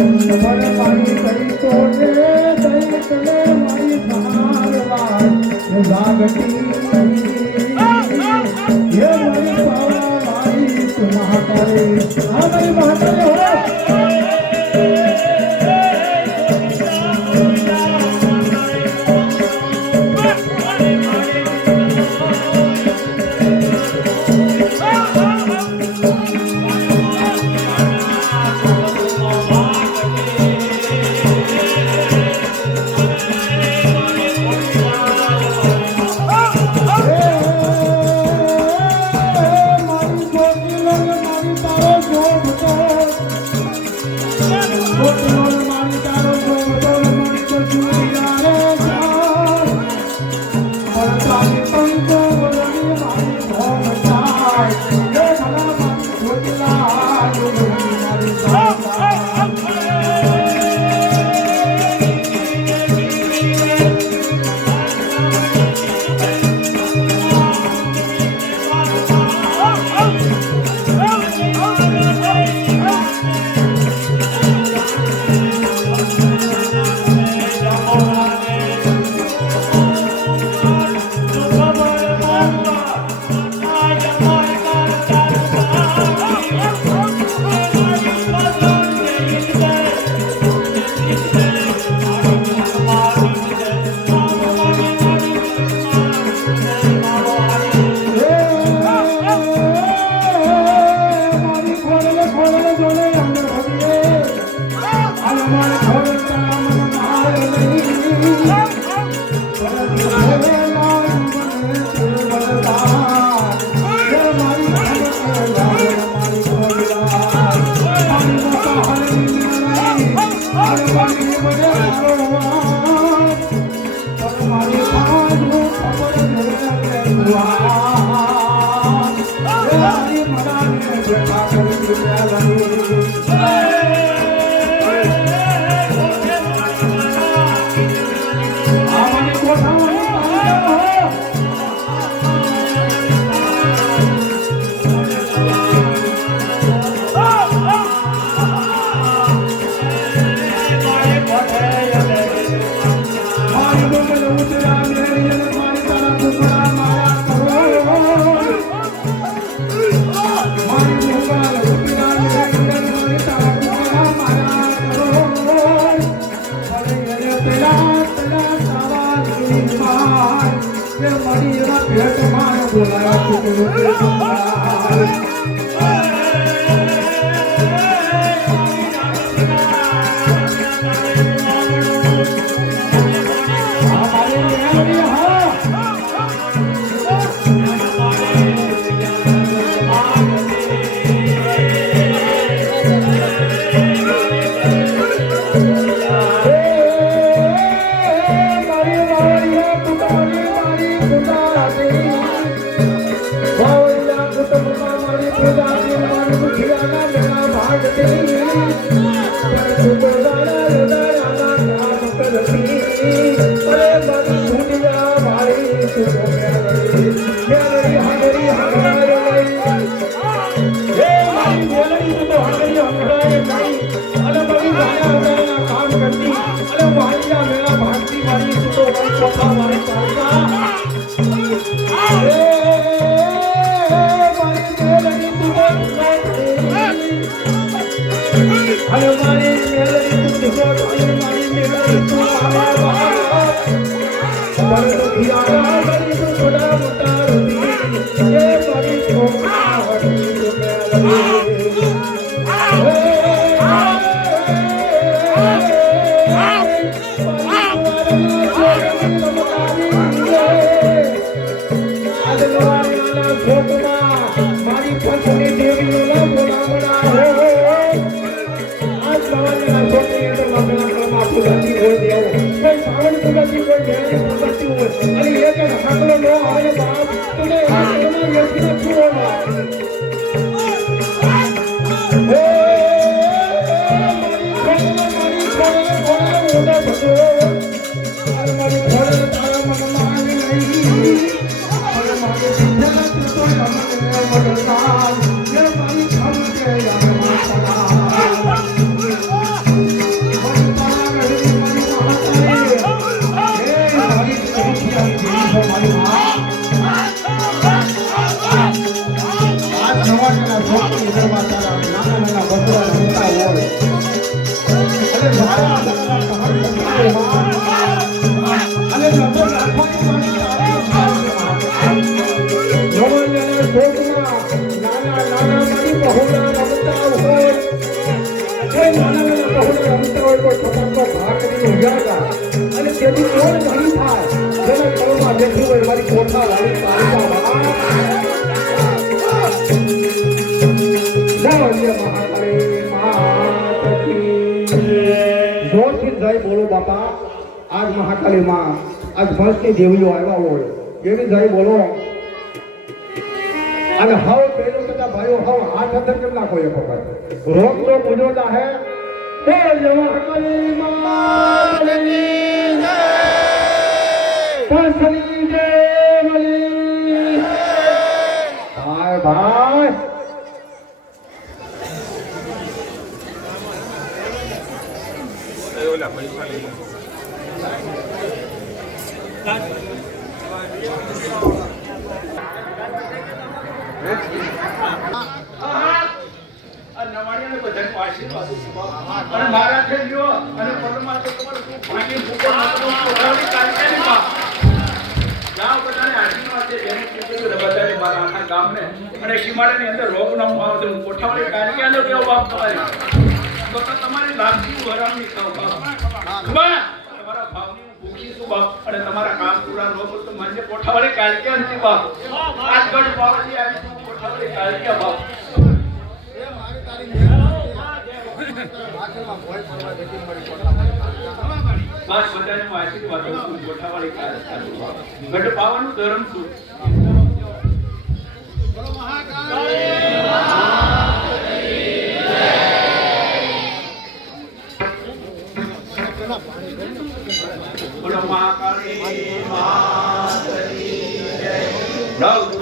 મારી કઈ તો દઈ તને મારી સહારવાર જાગતી એ મારી પાવા મારી સુના કરે આ મારી માતા હો અને નંબર રાખવાની નવણ્યાના શોકમાં નાના નાના મારી બહુના રમતા હોય એ નાના નાના બહુના રમતા હોય કોઈ ફટાકડો ભાકરી ઉજાગા અને તેથી કોણ ઘણી થાય જેના ઘરમાં બેઠી હોય મારી કોઠા વાળી જોરથી જય બોલો બાપા આજ મહાકાળી માં આજ ભંસની દેવીઓ આવ્યા હોય એવી જય બોલો અને હવે પેલું બધા ભાઈઓ હવે હાથ અંદર કેમ નાખો એક વખત રોગ તો પૂજોતા હે જય મહાકાળી માં ભંસની દેવલી ભાઈ ભાઈ પૈસા લઈ મારા થઈ ગયો અને પરમાત્મા તમારું ભાગી ભૂકો ગામ બધાને આશીર્વાદ છે જેને કીધું બધાને મારા આખા ગામને અને સીમાડાની અંદર રોગ ન આવે તો કોઠાવાળી કાઢી આનો કેવો બાપ તમારી તો તમારી લાગતી વરામની ખાવ બાપ તમારા ભાવની ભૂખી શું બાપ અને તમારા કામ પૂરા ન કરો તો મને કોઠાવાળી કાઢી નથી બાપ આજ ગઢ પાવડી આવી તું કોઠાવાળી કાઢી બાપ બસ બધાને આશીર્વાદ કોઠાવાળી કાઢી ગઢ પાવાનું ધર્મ શું બોલો મહાકાળી માતની જય.